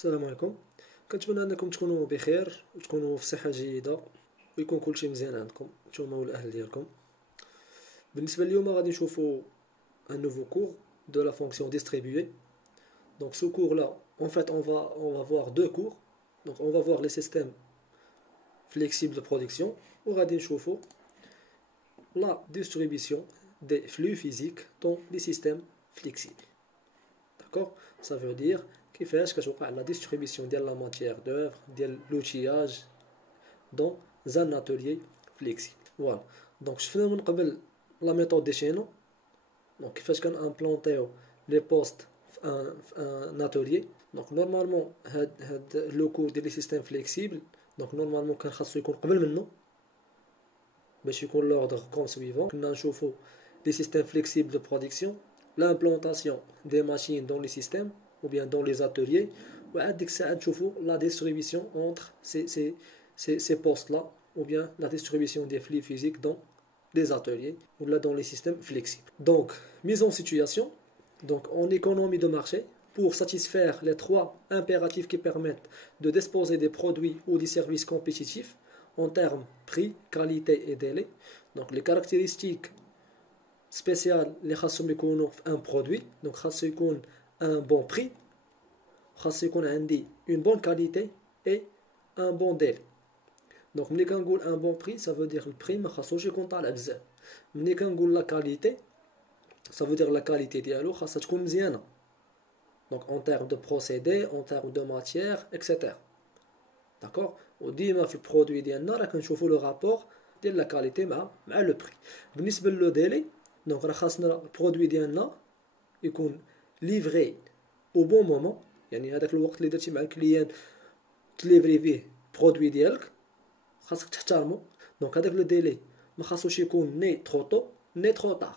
السلام عليكم. كنتمنى انكم تكونوا بخير وتكونوا في صحه جيده ويكون كلشي مزيان عندكم نتوما والاهل ديالكم. بالنسبه اليوم غادي نشوفوا un nouveau cours de la fonction distribuée. Donc ce cours là, en fait on va voir deux cours. Donc on va voir les systèmes flexibles de production وغادي نشوفوا la distribution des flux physiques dans les systèmes flexibles. D'accord? Ça veut dire كيفاش كتوقع la distribution ديال la matière d'œuvre ديال l'outillage dans un atelier flexible. Voilà. Donc شفنا من قبل la méthode des chaînons. Donc كيفاش كنامبلونطيو لي بوست في ان atelier. Donc نورمالمون هاد لو كور ديال لي سيستيم فليكسيبل دونك نورمالمون كان خاصو يكون قبل منه باش يكون لوردر كوم سويفون. كنا نشوفو لي سيستيم فليكسيبل دو برودكسيون، l'implantation des machines dans les systèmes ou bien dans les ateliers, وعاد ديك الساعه نشوفو la distribution entre ces postes là ou bien la distribution des flux physiques dans les ateliers ou là dans les systèmes flexibles. Donc mise en situation, donc en économie de marché, pour satisfaire les trois impératifs qui permettent de disposer des produits ou des services compétitifs en termes prix, qualité et délai. Donc les caractéristiques spéciales les خاصهم يكونوا في un produit. Donc خاصو يكون un bon prix, خاصو يكون عندي une bonne qualité et un bon délai. Donc ملي كنقول un bon prix ça veut dire le prix ما خاصوش يكون طالع بزاف. ملي كنقول la qualité ça veut dire la qualité ديالو خاصها تكون مزيانه. Donc en termes de procédé, en termes de matière, etc. D'accord? وديما في البرودوي ديالنا راه كنشوفوا لو رابور ديال لا كاليتي مع لو بري. بالنسبه لو ديلي دونك راه خاصنا البرودوي ديالنا يكون ليفري او بون مومون، يعني هذاك الوقت اللي درتي مع الكليان تليفري فيه برودوي ديالك خاصك تحترمو. دونك هذاك لو ديلي ما خاصوش يكون ني ترو طو ني ترو طار،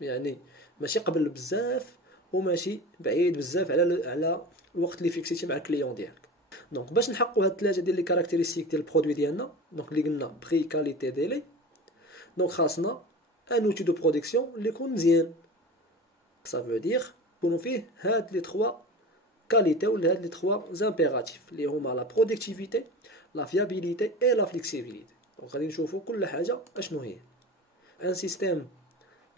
يعني ماشي قبل بزاف وماشي بعيد بزاف على الوقت اللي فيكسيتي مع الكليون ديالك. دونك باش نحققوا هاد الثلاثه ديال لي كاركتيرستيك ديال البرودوي ديالنا، دونك اللي قلنا بري كاليتي ديلي، دونك خاصنا ان اوتي دو برودكسيون اللي يكون مزيان. ça veut dire يكونوا فيه هاد لي 3 كاليتي ولا هاد لي 3 زامبيراتيف اللي هما لا برودكتيفيتي، لا فيابيليتي اي لا فليكسيبيليتي. دونك غادي نشوفوا كل حاجه اشنو هي. ان سيستيم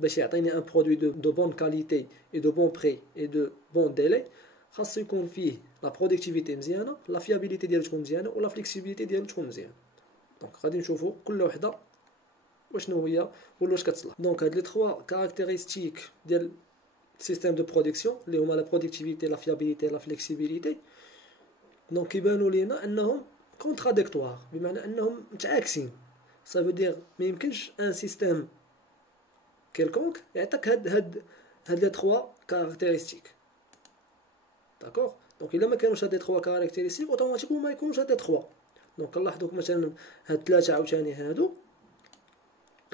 باش يعطيني ان برودوي دو بون كاليتي اي دو بون بري اي دو بون ديلي خاصو يكون فيه لا برودكتيفيتي مزيانه، لا فيابيليتي ديالو تكون مزيانه ولا فليكسيبيليتي ديالو تكون مزيانه. دونك غادي نشوفوا كل وحده وشنو هي ولا واش كتصلح. دونك هاد لي 3 كاركتيرستيك ديال سيستيم دو برودكسيون اللي هما لا برودكتيفيتي، لا فيابيليتي، لا فليكسيبيليتي، دونك كيبانوا لينا انهم كونتراديكتوار، بمعنى انهم متعاكسين. ça veut dire ما يمكنش ان سيستيم كيلكونك يعطيك هاد لي 3 كاركتيرستيك. داكوغ؟ دونك الا ما كانوش هاد لي 3 كاركتيرستيك اوتوماتيكمون ما يكونوش هاد لي 3. دونك نلاحظوا مثلا هاد 3 عاوتاني هادو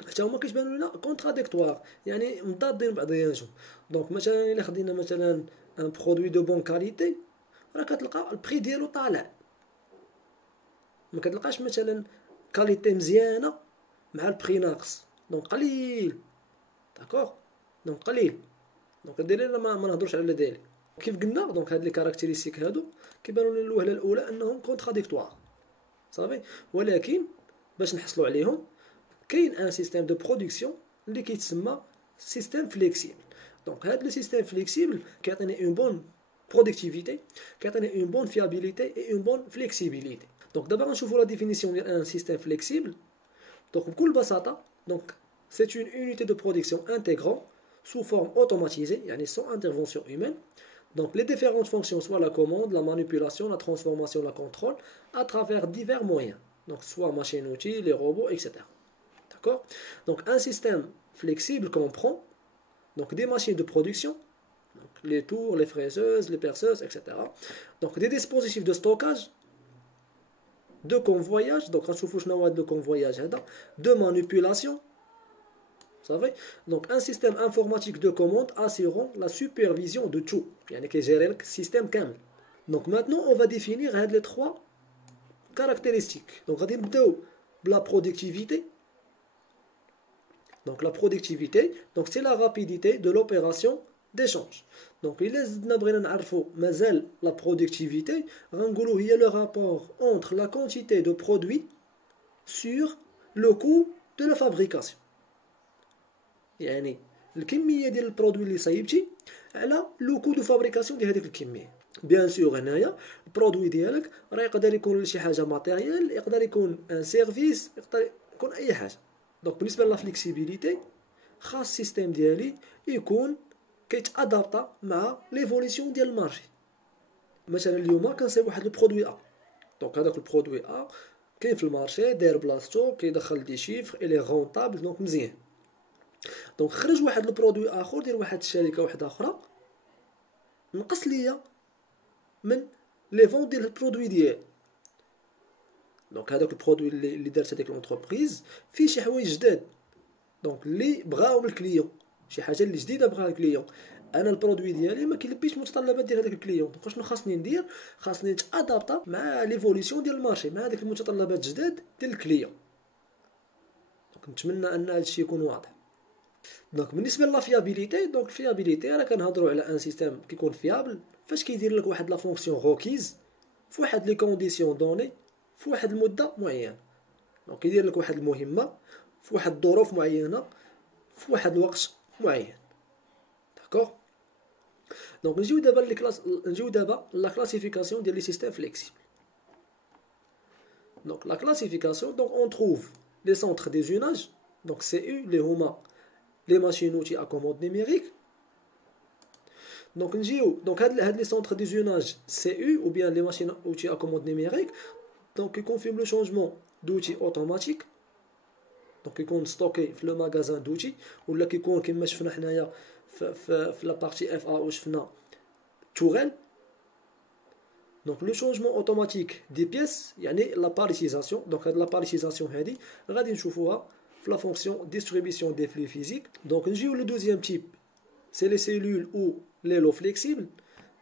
حتى هما كيتبانوا لنا كونتراديكتوار، يعني مضادين بعضياتهم. دونك مثلا الا خدينا مثلا ان برودوي دو بون كاليتي راه كتلقى البري ديالو طالع، ما كتلقاش مثلا كاليتي مزيانه مع البري ناقص، دونك قليل. داكوغ؟ دونك قليل. دونك الدليل ما نهضروش على الدليل كيف قلنا. دونك هاد لي كاركتيرستيك هادو كيبانوا لنا الوهله الاولى انهم كونتراديكتوار صافي، ولكن باش نحصلوا عليهم كاين ان سيستيم دو برودكسيون اللي كيتسمى سيستيم فليكسيبل. دونك هاد لو سيستيم فليكسيبل كيعطيني اون بون برودكتيفيتي، كيعطيني اون بون فيابيليتي اي اون بون فليكسيبيليتي. دونك دابا غنشوفوا لا ديفينيسيون ديال ان سيستيم فليكسيبل. دونك بكل بساطه دونك c'est une unité de production intégrant sous forme automatisée, yani sans intervention humaine. Donc les différentes fonctions, soit la commande, la manipulation, la transformation, la contrôle, à travers divers moyens. Donc soit machines-outils, les robots, etc. D'accord? Donc un système flexible comprend donc des machines de production, donc les tours, les fraiseuses, les perceuses, etc. Donc des dispositifs de stockage, de convoyage, donc de convoyage, de manipulation. Donc un système informatique de commande assurant la supervision de tout, qui gère le système كامل. Donc maintenant on va définir les 3 caractéristiques. Donc on va démarrer la productivité. Donc la productivité, donc c'est la rapidité de l'opération d'échange. Donc il زدنا بغينا نعرفوا مازال la productivité غنقولوا هي le rapport entre la quantité de produit sur le coût de la fabrication. يعني الكميه ديال البرودوي اللي صايبتي على لو كو دو فابريكاسيون ديال هذيك الكميه. بيان سور هنايا البرودوي ديالك راه يقدر يكون شي حاجه ماتيريال، يقدر يكون ان سيرفيس، يقدر يكون اي حاجه. دونك بالنسبه لا فليكسيبيليتي خاص السيستيم ديالي يكون كيتادابطا مع ليفوليسيون ديال المارشي. مثلا اليوم كنصايب واحد البرودوي ا، دونك هذاك البرودوي ا كاين في المارشي داير بلاصتو كيدخل دي شيفر الي غونطابل دونك مزيان. دونك خرج واحد البرودوي اخر ديال واحد الشركه واحده اخرى نقص ليا من لي فون ديال البرودوي ديالي. دونك هذاك البرودوي اللي دارت هذيك لونتربريز فيه شي حوايج جداد دونك اللي بغاهم الكليون، شي حاجه اللي جديده بغاها الكليون. انا البرودوي ديالي ما كيلبيش المتطلبات ديال هذاك الكليون، دونك شنو خاصني ندير؟ خاصني نتادابطا مع ليفوليسيون ديال المارشي، مع هذيك المتطلبات الجداد ديال الكليون. دونك نتمنى ان هذا الشيء يكون واضح. دونك بالنسبه لا فيابيليتي، دونك الفيابيليتي راه كنهضروا على ان سيستيم كيكون فيابل فاش كيدير لك واحد لا فونكسيون روكيز في واحد لي كونديسيون دوني في واحد المده معينه. دونك كيدير لك واحد المهمه في واحد الظروف معينه في واحد الوقت معين. داكوغ. دونك نجيو دابا لا كلاسيفيكاسيون ديال لي سيستيم فليكسيبل. دونك لا كلاسيفيكاسيون دونك اون تروف لي سونتر دي زوناج دونك سي او اللي هما لي ماشين اوتي ا كوموند نيميريك. دونك نجيو دونك هاد لي سونتر دي زوناج سي او ou bien لي ماشين اوتي ا كوموند نيميريك دونك يكونفيرم لو شونجمون دوتي اوتوماتيك. دونك يكون ستوكي في لو ماغازان دوتي، ولا كيكون كما شفنا حنايا في لا بارتي اف ا او شفنا توريل. دونك لو شونجمون اوتوماتيك دي بيس يعني لا باريتيزاسيون. دونك هاد لا باريتيزاسيون هادي غادي نشوفوها في لا فونكسيون ديستريبيسيون دي فلي فيزيك. دونك نجيو لو دوزيام تيب سي لي سيلول او لي لو فليكسيبل.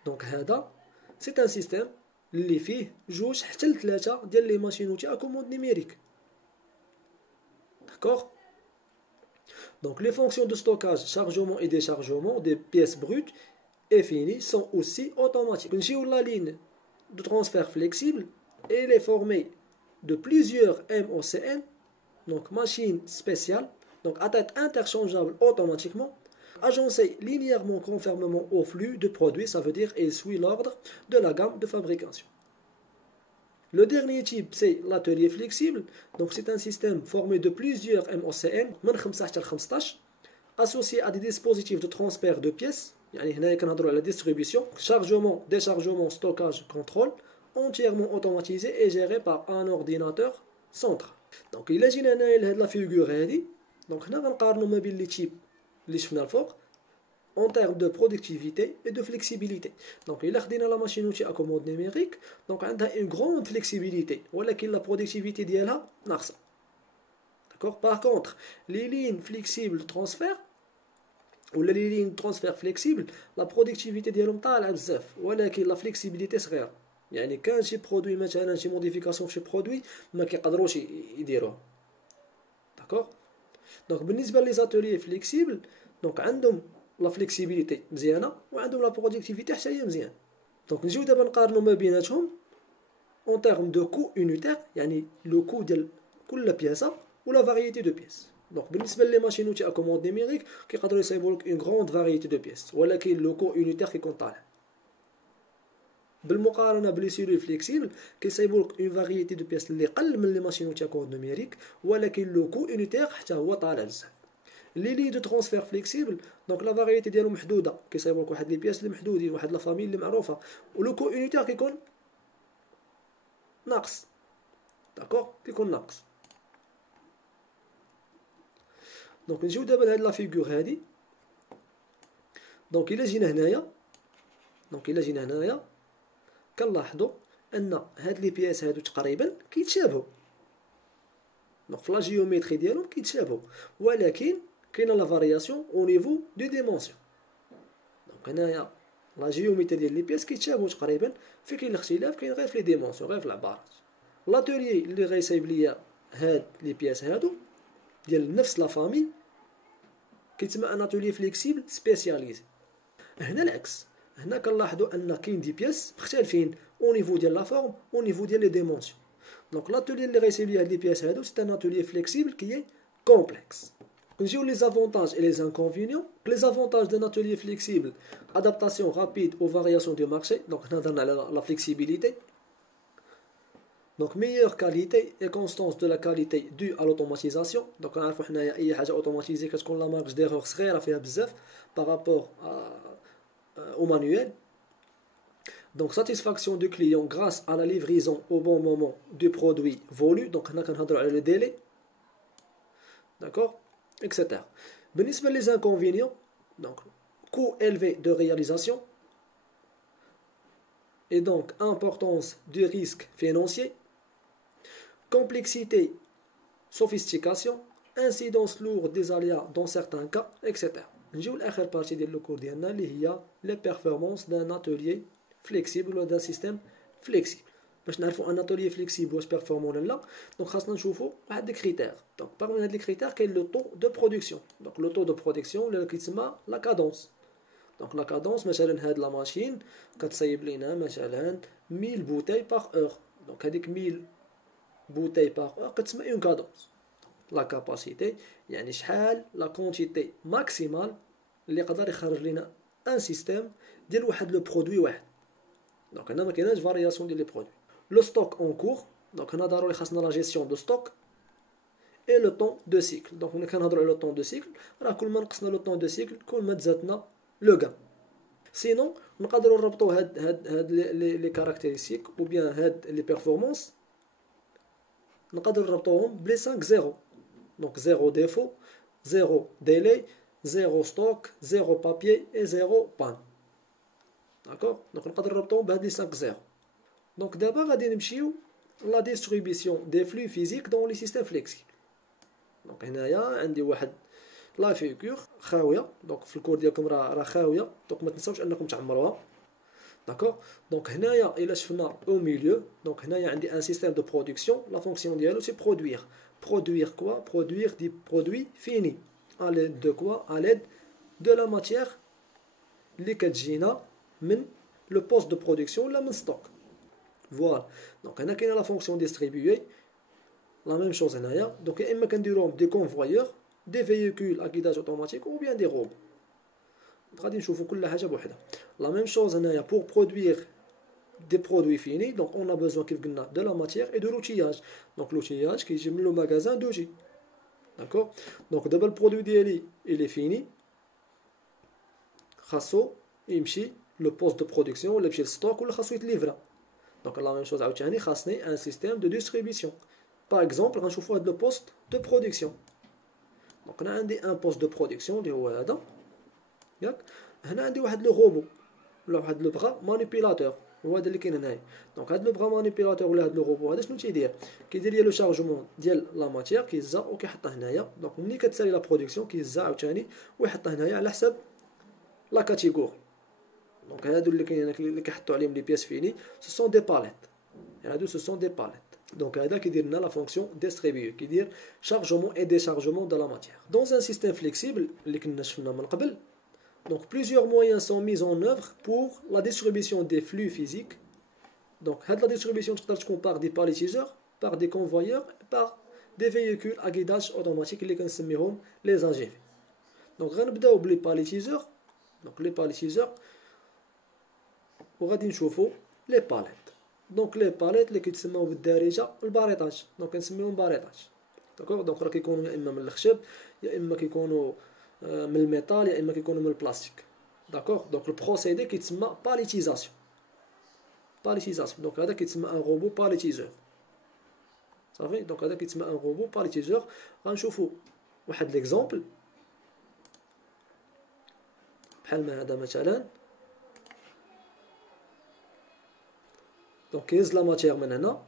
دونك هذا سي ان سيستيم اللي فيه جوج حتى لثلاثه ديال لي ماشين اوتي ا كوموند نيميريك. D'accord. Donc les fonctions de stockage, chargement et déchargement des pièces brutes et finies sont aussi automatiques. Une la ligne de transfert flexible et elle est formée de plusieurs MOCN, donc machines spéciales, donc à tête interchangeable automatiquement, agencées linéairement conformément au flux de produits, ça veut dire qu'elle suit l'ordre de la gamme de fabrication. Le dernier type, c'est l'atelier flexible. Donc, c'est un système formé de plusieurs MOCN, associés à des dispositifs de transfert de pièces. La distribution, chargement, déchargement, stockage, contrôle, entièrement automatisé et géré par un ordinateur central. Donc, il y a la figure. Donc, nous allons les types اللي شفنا الفوق en termes de productivité et de flexibilité. Donc, il a la machine outil à commande numérique, donc elle a une grande flexibilité, ولكن la productivité ديالها ناقصة. D'accord? Par contre, les lignes flexibles de transfert ou les lignes de transfert flexibles, la productivité ديالهم طالعة بزاف، ولكن la flexibilité صغيرة. يعني كان شي برودوي مثلا شي موديفيكاسيون في شي برودوي ما كيقدروش يديروها. D'accord? Donc بالنسبة لي زاتولي فليكسيبل دونك عندهم لا فليكسيبيليتي مزيانه وعندهم لا برودكتيفيتي حتى هي مزيان. دونك نجيو دابا نقارنوا ما بيناتهم اون تيرم دو كو يونيتير، يعني لو كو ديال كل بياسه ولا فاريتي دو بيس. دونك بالنسبه لي ماشين اوتي ا كوموند نيميريك كيقدروا يصايبوا لك اون غروند فاريتي دو بيس، ولكن لو كو يونيتير كيكون طالع. بالمقارنه بلي سيلول فليكسيبل كيصايبوا لك اون فاريتي دو بيس اللي قل من لي ماشين اوتي ا كوموند نيميريك، ولكن لو كو يونيتير حتى هو طالع بزاف. لي لي دو ترانسفير فليكسيبل دونك لا فاريتي ديالو محدوده، كيصايبوا لك واحد لي بياس اللي محدودين، واحد لا فامي اللي معروفه، ولو كو يونيتير كيكون ناقص. داكوغ كيكون ناقص. دونك نجيو دابا لهاد لا فيغور هادي. دونك الا جينا هنايا كنلاحظوا ان هاد لي بياس هادو تقريبا كيتشابهوا، دونك في لا جيومتري ديالهم كيتشابهوا، ولكن كاينه لا فارياسيون او نيفو دو ديمونسيون. دونك هنايا لا جيومتري ديال لي بياس كيتشابهوا تقريبا، في كاين الاختلاف كاين غير في لي ديمونسيون، غير في العبارات. لاتوليي اللي غيصايب ليا هاد لي بياس هادو ديال نفس لا فامي كيتسمى ان اتوليي فليكسيبل سبيسياليزي. هنا العكس، هنا كنلاحظوا ان كاين دي بياس مختلفين او نيفو ديال لا فورم او نيفو ديال لي ديمونسيون. دونك لاتولي اللي غيسيب لي هاد لي بياس هادو سي ان اتولي فليكسيبل كي اي كومبلكس. نجيو لي زافونتاج اي لي انكونفينيون. لي زافونتاج دان اتولي فليكسيبل: adaptation rapide aux variations du marché. Donc هنا هضرنا على لا فليكسيبيليتي. Donc meilleure qualité et constance de la qualité due à l'automatisation. Donc نعرفوا حنايا اي حاجه اوتوماتيزي كتكون لا مارج ديغور صغيره فيها بزاف بارابور au manuel. Donc satisfaction du client grâce à la livraison au bon moment du produit voulu. Donc هنا كنهضروا على le délai. D'accord, etc. بالنسبه les inconvénients, donc coût élevé de réalisation et donc importance du risque financier, complexité, sophistication, incidence lourde des aléas dans certains cas, etc. نجيو لاخر بارتي ديال الكور ديالنا اللي هي les performances d'un atelier flexible ou d'un système flexible. باش نعرفوا ان اتولي فليكسيبل واش بيرفورمون ولا لا، دونك خاصنا نشوفوا واحد لي كريتير. دونك باغمي هاد لي كريتير كاين لو طو دو برودكسيون. دونك لو طو دو برودكسيون اللي كيتسمى لا كادونس. دونك لا كادونس مثلا هاد لا ماشين كتصايب لينا مثلا 1000 بوتاي باغ اور. دونك هذيك 1000 بوتاي باغ اور كتسمى اون كادونس. لا كاباسيتي يعني شحال لا كونتيتي ماكسيمال اللي يقدر يخرج لينا ان سيستيم ديال واحد لو برودوي واحد. دونك هنا ما كايناش فارياسيون ديال لي برودوي. لو ستوك اون كور. دونك هنا ضروري خاصنا لا جيستيون دو ستوك اي لو طون دو سيكل. دونك ملي كنهضروا على لو طون دو سيكل راه كل ما نقصنا لو طون دو سيكل كل ما تزادنا لو غان. سينون نقدروا نربطوا هاد لي كاركتيرستيك او بيان هاد لي بيرفورمانس نقدروا نربطوهم بلي 5 زيرو. دونك زيرو ديفو، زيرو ديلي، زيرو ستوك، زيرو بابيي اي زيرو بان. داكور، دونك نقدر نربطوهم بهاد لي 5 زيرو. دونك دابا غادي نمشيو لا ديستريبيسيون دي فلو فيزيك دون لي سيستيم فليكسيبل. دونك هنايا عندي واحد لا فيغور خاويه. دونك في الكور ديالكم راه خاويه، دونك ما تنساوش انكم تعمروها. داكور، دونك هنايا الا شفنا او ميليو، دونك هنايا عندي ان سيستيم دو برودكسيون. لا فونكسيون ديالو سي برودوير. برودوير كوا؟ برودوير دي برودوي فيني. à l'aide de quoi? à l'aide de la matière اللي كتجينا من لو بوست دو برودكسيون ولا من ستوك. فوالا، دونك هنا كاينه لا فونكسيون ديستريبيوي لا ميم شوز هنايا. دونك يا اما كنديروهم دي كونفويور، دي فييكول ا غيداج اوتوماتيك او بيان دي روبو. غادي نشوفوا كل حاجه بوحدها. لا ميم شوز هنايا بور برودوير des produits finis. Donc on a besoin de la matière et de l'outillage. Donc l'outillage qui est le magasin d'outil. D'accord. Donc d'abord le produit il est fini. خاصو يمشي le poste de production ولا يمشي للستوك ولا خاصو يتليفرا. Donc la même chose عاوتاني خاصني un système de distribution. Par exemple غنشوفوا هذا le poste de production. Donc انا عندي un poste de production اللي هو هذا ياك. هنا عندي واحد لو روبو ولا واحد لو بغا مانيبيلاتور هو هذا اللي كاين هنايا. دونك هاد لو بغا مانيبيلاتور ولا هاد لو روبو هذا شنو تيدير؟ كيدير لي لو شارجمون ديال لا ماتيير كيهزها وكيحطها هنايا. دونك ملي كتسالي لا برودكسيون كيهزها عاوتاني ويحطها هنايا على حساب لا كاتيجوري. دونك هادو اللي كاين اللي كيحطوا عليهم لي بياس فيني سو سون دي باليت. هادو سو سون دي باليت. دونك هذا كيدير لنا لا فونكسيون ديستريبيو، كيدير شارجمون اي ديشارجمون دو لا ماتيير. دون ان سيستيم فليكسيبل اللي كنا شفنا من قبل. Donc plusieurs moyens sont mis en œuvre pour la distribution des flux physiques. Donc la distribution تقدر تكون par des palettiseurs, par des convoyeurs, par des véhicules à guidage automatique اللي كنسميهم les AGV. Donc غنبداو بلي palettiseurs. Donc les palettiseurs وغادي نشوفوا les palettes. Donc les palettes اللي كيتسموا بالدارجه الباريطاج. Donc كنسميهم باريطاج. داكور. دونك راه كيكونوا يا اما من الخشب يا اما كيكونوا من الميتال يا اما كيكونوا من البلاستيك. داكور. دونك البروسيدي كيتسمى باليتيزاسيون. باليتيزاسيون. دونك هذا كيتسمى ان روبو باليتيزور. صافي. دونك هذا كيتسمى ان روبو باليتيزور. غنشوفوا واحد ليكزامبل بحال ما هذا مثلا. دونك كيهز لا ماتيير من هنا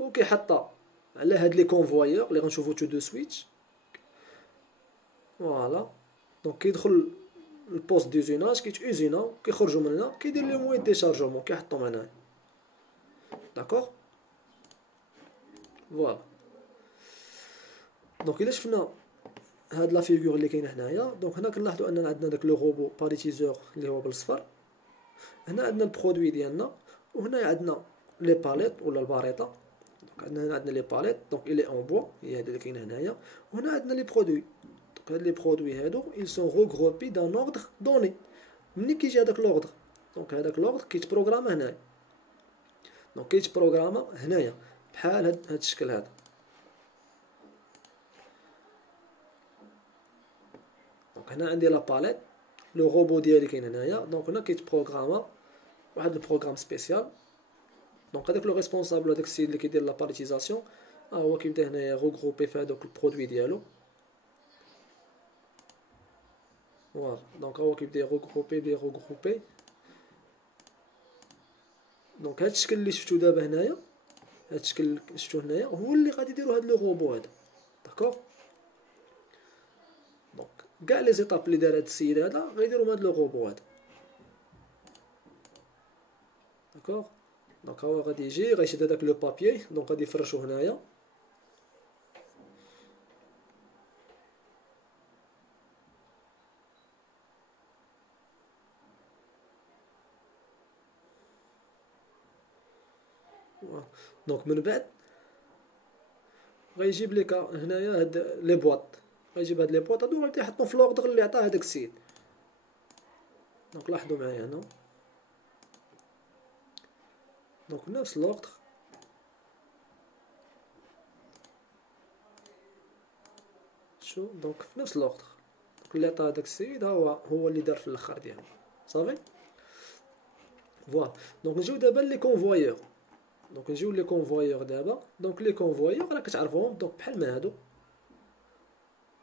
وكيحطها على هاد لي كونفويور اللي غنشوفوا تو دو سويتش. فوالا. دونك كيدخل البوست ديزيناج كيتوزينا كيخرجوا من هنا كيدير لي موين دي شارجمون كيحطهم هنا. داكوغ. فوالا. دونك الا شفنا هاد لا فيغور اللي كاينه هنايا. دونك هنا كنلاحظوا اننا عندنا داك لو روبو باريتيزور اللي هو بالصفر، هنا عندنا البرودوي ديالنا، وهنا عندنا لي باليت ولا الباريطه. دونك هنا عندنا لي باليت، دونك الي اون بوا هي هاد اللي كاينه هنايا، وهنا عندنا لي برودوي. دونك هاد لي برودوي هادو ils sont regroupés dans ordre donné. ملي كيجي هذاك لوردر، دونك هذاك لوردر كيتبروغرام هنايا، دونك كيتبروغرام هنايا بحال هاد الشكل هذا. دونك هنا عندي لا باليت، لو روبو ديالي كاين هنايا، دونك هنا كيتبروغراما واحد البروغرام سبيسيال. دونك هذاك لو ريسبونسابل هذاك السيد اللي كيدير لا باريتيزاسيون هو كيبدا هنايا غوغروبي في هذوك البرودوي ديالو. فوالا دونك هو كيبدا يغوغروبي. دونك هاد الشكل اللي شفتو دابا هنايا، هاد الشكل اللي شفتو هنايا هو اللي غادي يديرو هاد لو روبو هذا. داكوغ، دونك كاع لي زيتاب اللي دار هاد السيد هذا غيديرو هاد لو روبو هذا. داكوغ، دونك هو غادي يجي غيشد هداك لو بابيي، دونك غادي يفرشو هنايا. دونك من بعد غيجيب ليك هنايا هاد لي بواط، غيجيب هاد لي بواط هادو غادي يحطهم في لوردر اللي عطاه هداك السيد. دونك لاحظوا معايا هنا، دونك نفس لوردر، شو دونك في نفس لوردر اللي عطاه هداك السيد هو اللي دار في الاخر ديالو. صافي فوالا. دونك نجيو دابا لي كونفويور. دونك نجيو لي كونفويور دابا. دونك لي كونفويور راه كتعرفوهم، دونك بحال ما هادو،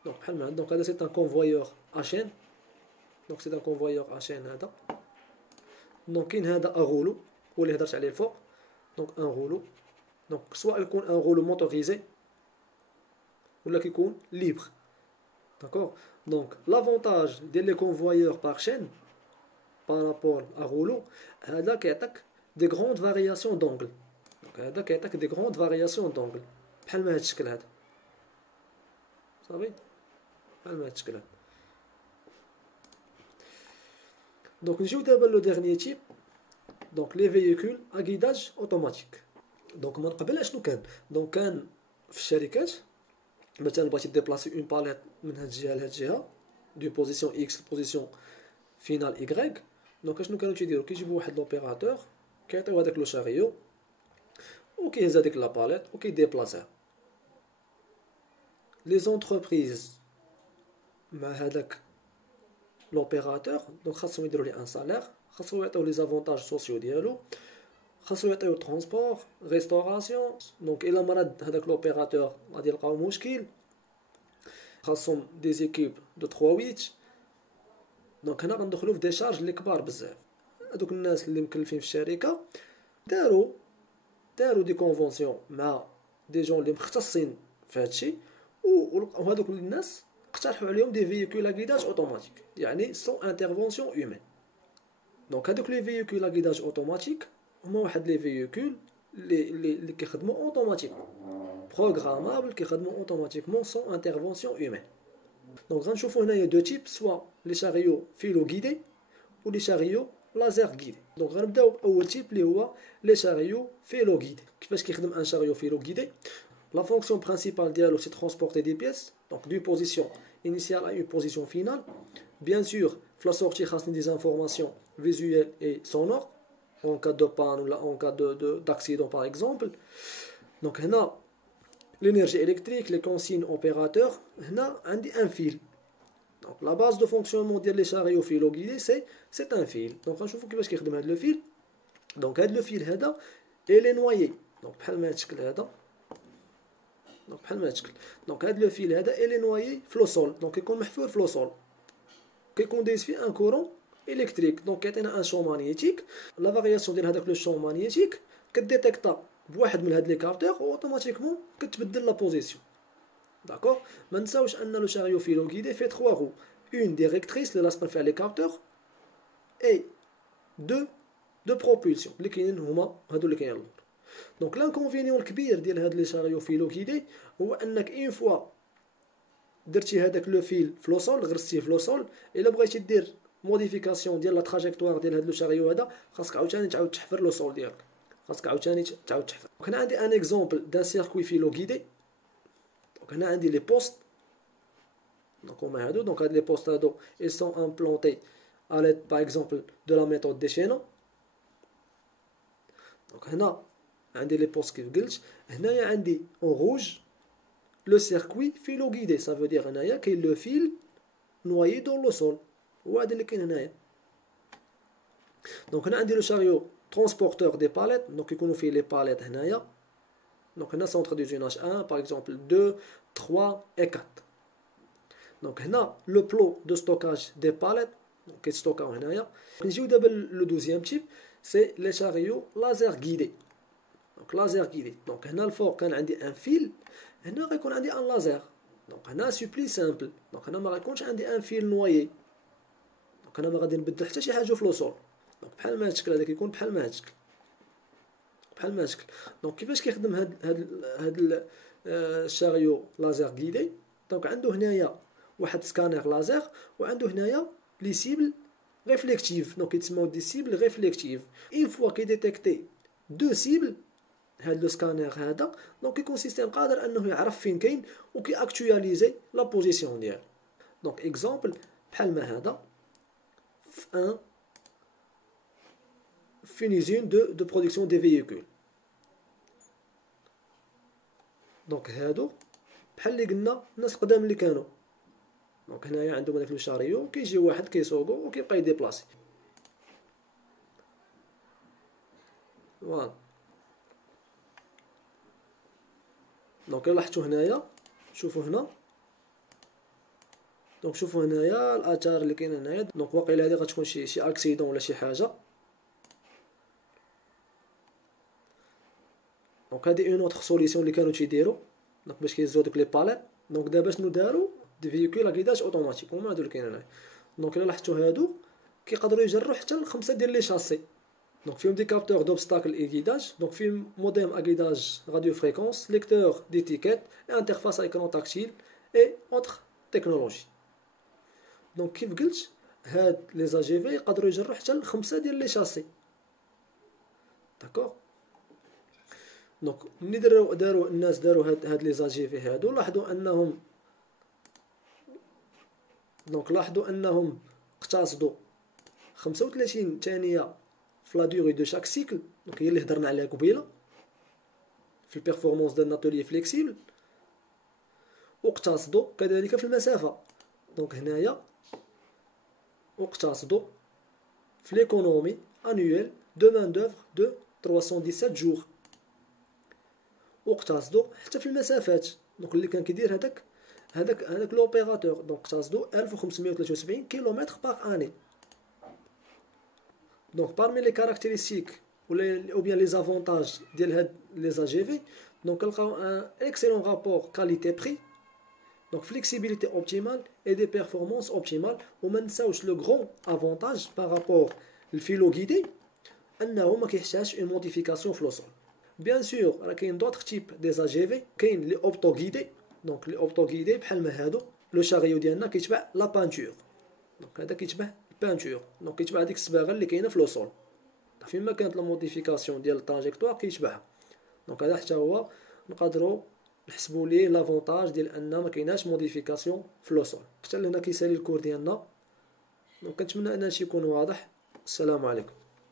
دونك بحال ما هادو. دونك هذا سي ان كونفويور اشين، دونك سي ان كونفويور اشين هذا. دونك كاين هذا اغولو هو اللي هضرت عليه الفوق. دونك ان غولو، دونك سواء يكون ان غولو موتوريزي ولا كيكون ليبر. داكوغ، دونك لافونتاج ديال لي كونفويور باغ شين بارابور ا غولو، هذا كيعطيك دي غروند فارياسيون دونغل. دونك هذا كيعطيك دي غروند فارياسيون دونغل بحال ما هاد الشكل هذا. صافي بحال ما هاد الشكل هذا. دونك نجيو دابا لو ديرنيي تيب، دونك لي فييكول ا غيداج اوتوماتيك. دونك من قبل اشنو كان؟ دونك كان في الشركات مثلا بغيتي ديبلاسي اون باليت من هاد الجهه لهاد الجهه، دو بوزيسيون اكس لبوزيسيون فينال ايغريك. دونك اشنو كانوا تيديروا؟ كيجيبوا واحد لوبيراتور كيعطيو هذاك لو شاريو وكيهز هذيك لا باليت وكيديبلاسيها. لي زونتربريز مع هذاك لوبيراتور دونك خاصهم يديروا ليه ان سالير، خاصهم يعطيو لي زافونتاج سوسيو ديالو، خاصو يعطيو ترونسبور ريستوراسيون. دونك الا مرض هذاك لوبيراتور غادي يلقاو مشكل، خاصهم دي زيكيب دو 3-8. دونك هنا غندخلوا في دي شارج اللي كبار بزاف. هذوك الناس اللي مكلفين في الشركه داروا دي كونفونسيون مع دي جون اللي مختصين في هادشي، وهذوك الناس اقترحوا عليهم دي فييكول ا غيداج اوتوماتيك، يعني سون انترفونسيون هيومان. دونك هذوك لي فييكول ا غيداج اوتوماتيك هما واحد لي فييكول اللي كيخدموا اوتوماتيك بروغرامابل، كيخدموا اوتوماتيكمون سون انترفونسيون هيومان. دونك غنشوفوا هنايا دو تيب، سوا لي شاريو فيلو غيدي و لي شاريو لازير غيدي. دونك غنبداو باول تيب اللي هو لي شاريو فيلو غيدي. كيفاش كيخدم ان شاريو فيلو غيدي؟ لا فونكسيون برينسيپال ديالو سي ترونسبورتي دي بيس، دونك دو بوزيسيون initiale à une position finale. Bien sûr, la sortie خاصني des informations visuelles et sonores en cas de panne ou en cas d'accident par exemple. Donc هنا l'énergie électrique, les consignes opérateurs. هنا عندي un fil. Donc la base de fonctionnement ديال les chariots filoguidés c'est un fil. Donc غنشوفوا كيفاش كيخدم هذا le fil. Donc هذا le fil هذا il est noyé. Donc بحال ما هذا الشكل هذا. دونك بحال ما هادشكل. دونك هاد لو فيل هذا الي نوايي في لو سول، دونك كيكون محفور في لو سول، كيكون دايز فيه ان كورون الكتريك. دونك كيعطينا ان شون مانيتيك. لا فارياسيون ديال هذاك لو شون مانيتيك كديتيكتا بواحد من هاد لي كابتور اوتوماتيكمون كتبدل لا بوزيسيون. داكوغ، ما نساوش ان لو شاريو فيلو غيدي في 3 رو، اون ديريكتريس اللي لاصقين فيها لي كابتور اي دو بروبولسيون اللي كاينين هما هادو اللي كاينين اللور. دونك لانكونفينيون الكبير ديال هاد لي شاريو فيلو غيدي هو انك اون فوا درتي هذاك لو فيل في لوسول، غرستيه في لوسول، الا بغيتي دير موديفيكاسيون ديال لا تراجيكتوار ديال هذا لو شاريو هذا، خاصك عاوتاني تعاود تحفر لو سول ديالك، خاصك عاوتاني تعاود تحفر. هنا عندي ان اكزومبل دان سيركوي فيلو غيدي. هنا عندي لي بوست، دونك هما هادو، دونك هاد لي بوست هادو ils sont implantés à l'aide par exemple de la méthode des chaînons. دونك هنا عندي لي بوست كيف قلت. هنايا عندي اون روج لو سيركوي فيلو غيدي، ça veut dire هنايا كاين لو فيل نوايي دون لو سول، هو هذا اللي كاين هنايا. دونك هنا عندي لو شاريو ترونسبورتور دي باليت، دونك يكونوا فيه لي باليت هنايا. دونك هنا سونتر دو زوناج 1 par exemple 2 3 et 4. دونك هنا لو بلو دو ستوكاج دي باليت دونك كيستوكاو هنايا. نجيو دابا لو دوزيام تيب سي لي شاريو لازر غيدي. دونك لازر غيدي، دونك هنا الفوق كان عندي ان فيل، هنا غيكون عندي ان لازر. دونك هنا سي بلي سامبل، دونك هنا ما غيكونش عندي ان فيل نوايي، دونك انا ما غادي نبدل حتى شي حاجه في لوصول. دونك بحال ما هاد الشكل هذا كيكون بحال ما هاد الشكل، بحال ما هاد الشكل. دونك كيفاش كيخدم هاد الشاريو لازر غيدي؟ دونك عنده هنايا واحد سكانير لازر، وعنده هنايا لي سيبل ريفليكتيف، دونك يتسموا دي سيبل ريفليكتيف. اون فوا كي ديتيكتي دو سيبل هاد لو سكانير هذا، دونك يكون سيستيم قادر انه يعرف فين كاين وكي اكطواليزي لا بوزيسيون ديالو. دونك اكزامبل بحال ما هذا في une usine de production des véhicules. دونك هادو بحال اللي قلنا الناس القدام اللي كانوا، دونك هنايا عندهم هذاك لو شاريو، كيجي واحد كيسوقو وكيبقى يديبلاسي. فوالا. دونك لاحظتوا هنايا، شوفوا هنا، دونك شوفوا هنايا الاثار اللي كاين هنايا. دونك واقيلا هادي غتكون شي اكسيدون ولا شي حاجه. دونك هادي اون اوتر سوليسيون اللي كانوا تيديروا دونك باش كيهزوا دوك لي باليت. دونك دابا شنو داروا؟ دي فيكول اكيداج اوتوماتيك، هما هادو اللي كاينين هنايا. دونك الا لاحظتوا هادو كيقدروا يجروا حتى ل5 ديال لي شاسي. دونك فيهم دي كابتور دوبستاكل اكيداج، دونك فيهم موديم اكيداج راديو فريكونس، ليكتور ديتيكيت اي انترفاس ايكرون تاكتيل اي اوتر تكنولوجي. دونك كيف قلت هاد لي زاجيفي يقدروا يجروا حتى ل5 ديال لي شاسي. داكوغ. دونك ملي داروا الناس داروا هاد لي زاجيفي هادو، لاحظوا انهم اقتصدوا 35 ثانيه في لا دوري دو شاك سيكل، دونك هي اللي هضرنا عليها قبيله في البيرفورمانس ديال ناتولي فليكسيبل، واقتصدوا كذلك في المسافه. دونك هنايا واقتصدوا في ليكونومي انويل دو مان دوفر دو 317 جور، واقتصدوا حتى في المسافات. دونك اللي كان كيدير هذاك لوبيراتور، دونك اقتصدوا 1573 كيلومتر باغ اني. دونك parmi les caractéristiques ou bien les avantages ديال هاد لي زاجيفي، دونك نلقاو ان اكسيلون رابور كاليتي بري، دونك فليكسيبيليتي اوبتيمال اي دي بيرفورمانس اوبتيمال. وما نساوش لو غران افونتاج بارابور الفيلو غيدي انه ما كيحتاجش اون موديفيكاسيون في لوصول. بيان سور راه كاين دوطخ تيب دي زاجيفي، كاين لي اوبتو غيدي. دونك لي اوبتو غيدي بحال ما هادو، لو شاريو ديالنا كيتبع لا بانتور، دونك هذا كيتبع البانتور، دونك كيتبع ديك الصباغه اللي كاينه في لوصول، فين ما كانت لا موديفيكاسيون ديال التراجيكتوار كيتبعها. دونك هذا حتى هو نقدروا نحسبوا ليه لافونتاج ديال ان ما كايناش موديفيكاسيون في لوصول. حتى لهنا كيسالي الكور ديالنا. دونك كنتمنى ان هادشي يكون واضح. السلام عليكم.